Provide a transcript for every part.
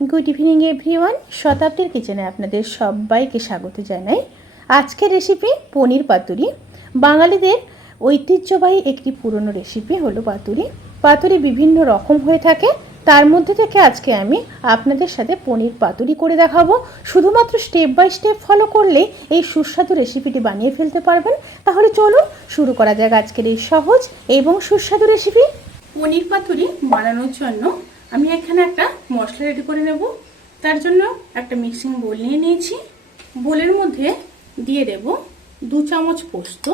Good evening everyone. শতাব্দীর কিচেনে আপনাদের সবাইকে স্বাগত জানাই। আজকের রেসিপি পনির পাতুরি। বাঙালিদের ঐতিহ্যবাহী একটি পুরনো রেসিপি হলো পাতুরি। পাতুরি বিভিন্ন রকম হয়ে থাকে, তার মধ্যে থেকে আজকে আমি আপনাদের সাথে পনির পাতুরি করে দেখাবো। শুধুমাত্র স্টেপ বাই স্টেপ ফলো করলে এই সুস্বাদু রেসিপিটি বানিয়ে ফেলতে পারবেন। তাহলে চলুন শুরু করা যাক আজকের এই সহজ এবং সুস্বাদু রেসিপি। পনির পাতুরি বানানোর জন্য আমি এখানে একটা মশলা রেডি করে নেব। তার জন্য একটা মিক্সিং বোল নিয়ে নিয়েছি। বোলের মধ্যে দিয়ে দেব 2 চামচ পোস্ত,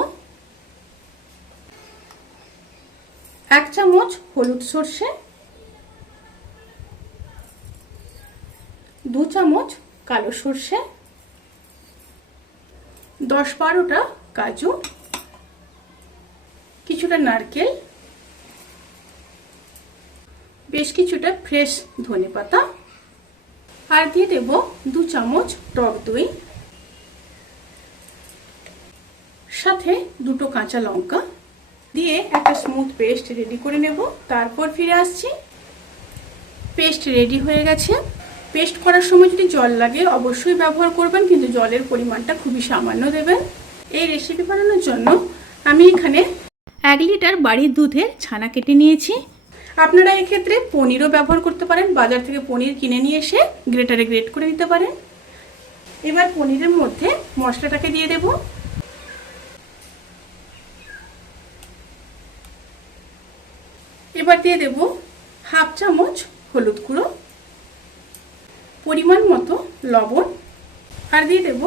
1 চামচ হলুদ সর্ষে, 2 চামচ কালো সর্ষে, 10-12টা কাজু, কিছুটা নারকেল, বেশ কিছুটা ফ্রেশ ধনেপাতা, আর দিয়ে দেব 2 চামচ টক দই, সাথে 2টো কাঁচা লঙ্কা দিয়ে একটা স্মুথ পেস্ট রেডি করে নেব। তারপর ফিরে আসছি। পেস্ট রেডি হয়ে গেছে। পেস্ট করার সময় যদি জল লাগে অবশ্যই ব্যবহার করবেন, কিন্তু জলের পরিমাণটা খুবই সামান্য দেবেন। এই রেসিপি বানানোর জন্য আমি এখানে 1 লিটার বাড়ির দুধের ছানা কেটে নিয়েছি। আপনারা এক্ষেত্রে পনিরও ব্যবহার করতে পারেন। বাজার থেকে পনির কিনে নিয়ে এসে গ্রেটারে গ্রেট করে দিতে পারেন। এবার পনিরের মধ্যে মশলাটাকে দিয়ে দেব। এবার দিয়ে দেব 1/2 চামচ হলুদ গুঁড়ো, পরিমাণ মতো লবণ, আর দিয়ে দেব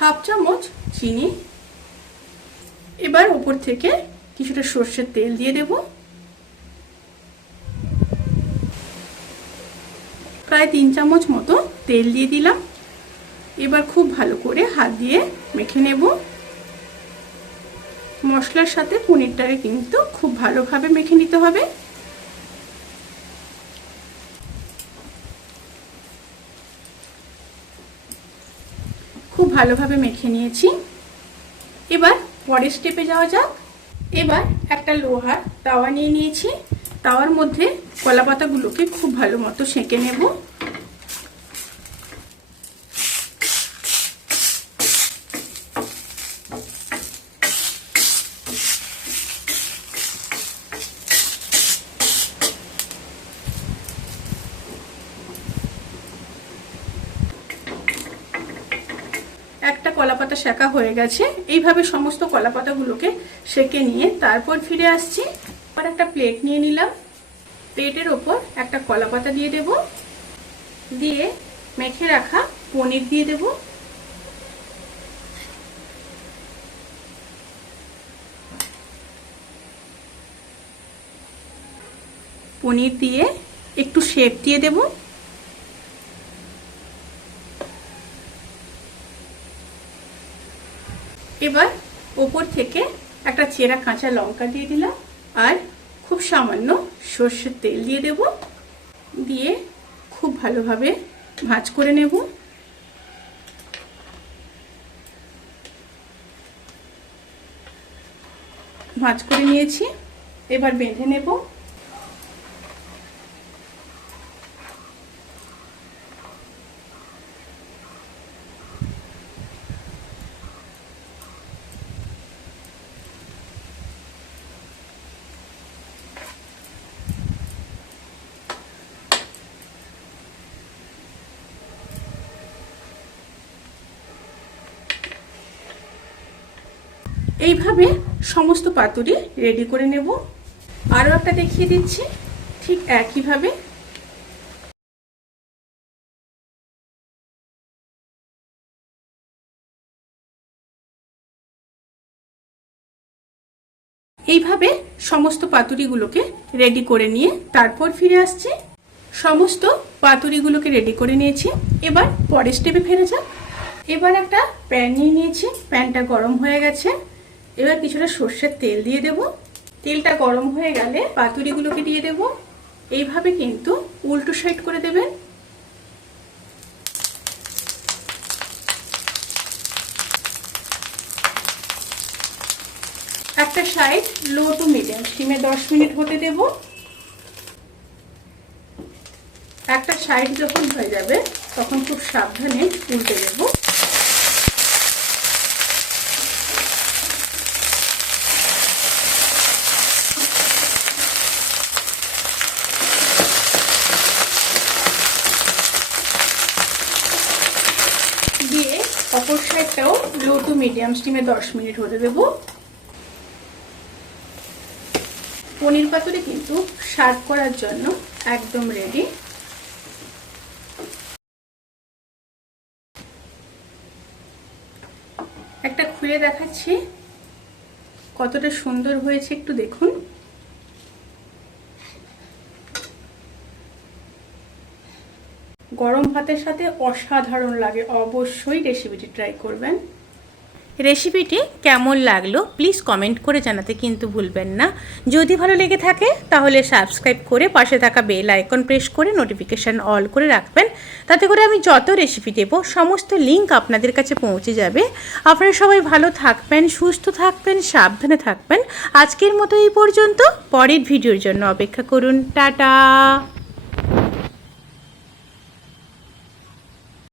1/2 চামচ চিনি। এবার উপর থেকে কিছুটা সর্ষের তেল দিয়ে দেব। প্রায় 3 চামচ মতো তেল দিয়ে দিলাম। এবার খুব ভালো করে হাত দিয়ে মেখে নেব। মশলার সাথে পনিরটাকে কিন্তু খুব ভালোভাবে মেখে নিতে হবে। খুব ভালোভাবে মেখে নিয়েছি। এবার পরের স্টেপে যাওয়া যাক। এবার একটা লোহার তাওয়া নিয়ে নিয়েছি। তাওয়ার মধ্যে কলা পাতাগুলোকে খুব ভালো মতো সেঁকে নেব। একটা কলাপাতা সেঁকা হয়ে গেছে। এইভাবে সমস্ত কলাপাতাগুলোকে সেঁকে নিয়ে তারপর ফিরে আসছি। এবার একটা প্লেট নিয়ে নিলাম। প্লেটের ওপর একটা কলাপাতা দিয়ে দেব, দিয়ে মেখে রাখা পনির দিয়ে দেব। পনির দিয়ে একটু শেপ দিয়ে দেব। এবার ওপর থেকে একটা চেরা কাঁচা লঙ্কা দিয়ে দিলাম, আর খুব সামান্য সর্ষের তেল দিয়ে দেব। দিয়ে খুব ভালোভাবে ভাঁজ করে নেব। ভাঁজ করে নিয়েছি। এবার বেঁধে নেব। এইভাবে সমস্ত পাতুরি রেডি করে নেব। আরও একটা দেখিয়ে দিচ্ছি ঠিক একইভাবে। এইভাবে সমস্ত পাতুরিগুলোকে রেডি করে নিয়ে তারপর ফিরে আসছি। সমস্ত পাতুরিগুলোকে রেডি করে নিয়েছি। এবার পরের স্টেপে ফিরে যাক। এবার একটা প্যান নিয়ে নিয়েছি। প্যানটা গরম হয়ে গেছে। এবার কিছুটা সর্ষের তেল দিয়ে দেব। তেলটা গরম হয়ে গেলে পাতুরিগুলোকে দিয়ে দেব। এইভাবে কিন্তু উল্টো সাইড করে দেবেন। একটা সাইড লো টু মিডিয়াম স্টিমে 10 মিনিট হতে দেব। একটা সাইড যখন হয়ে যাবে তখন খুব সাবধানে উল্টে দেব। দিয়ে অপর সাইডটাও লো টু মিডিয়াম স্টিমে 10 মিনিট হতে দেব। পনির পাতুরি কিন্তু সার্ভ করার জন্য একদম রেডি। একটা খুলে দেখাচ্ছি কতটা সুন্দর হয়েছে, একটু দেখুন। গরম ভাতের সাথে অসাধারণ লাগে, অবশ্যই রেসিপিটি ট্রাই করবেন। রেসিপিটি কেমন লাগলো প্লিজ কমেন্ট করে জানাতে কিন্তু ভুলবেন না। যদি ভালো লেগে থাকে তাহলে সাবস্ক্রাইব করে পাশে থাকা বেল আইকন প্রেস করে নোটিফিকেশান অল করে রাখবেন, তাতে করে আমি যত রেসিপি দেব সমস্ত লিঙ্ক আপনাদের কাছে পৌঁছে যাবে। আপনারা সবাই ভালো থাকবেন, সুস্থ থাকবেন, সাবধানে থাকবেন। আজকের মতো এই পর্যন্ত, পরের ভিডিওর জন্য অপেক্ষা করুন। টাটা।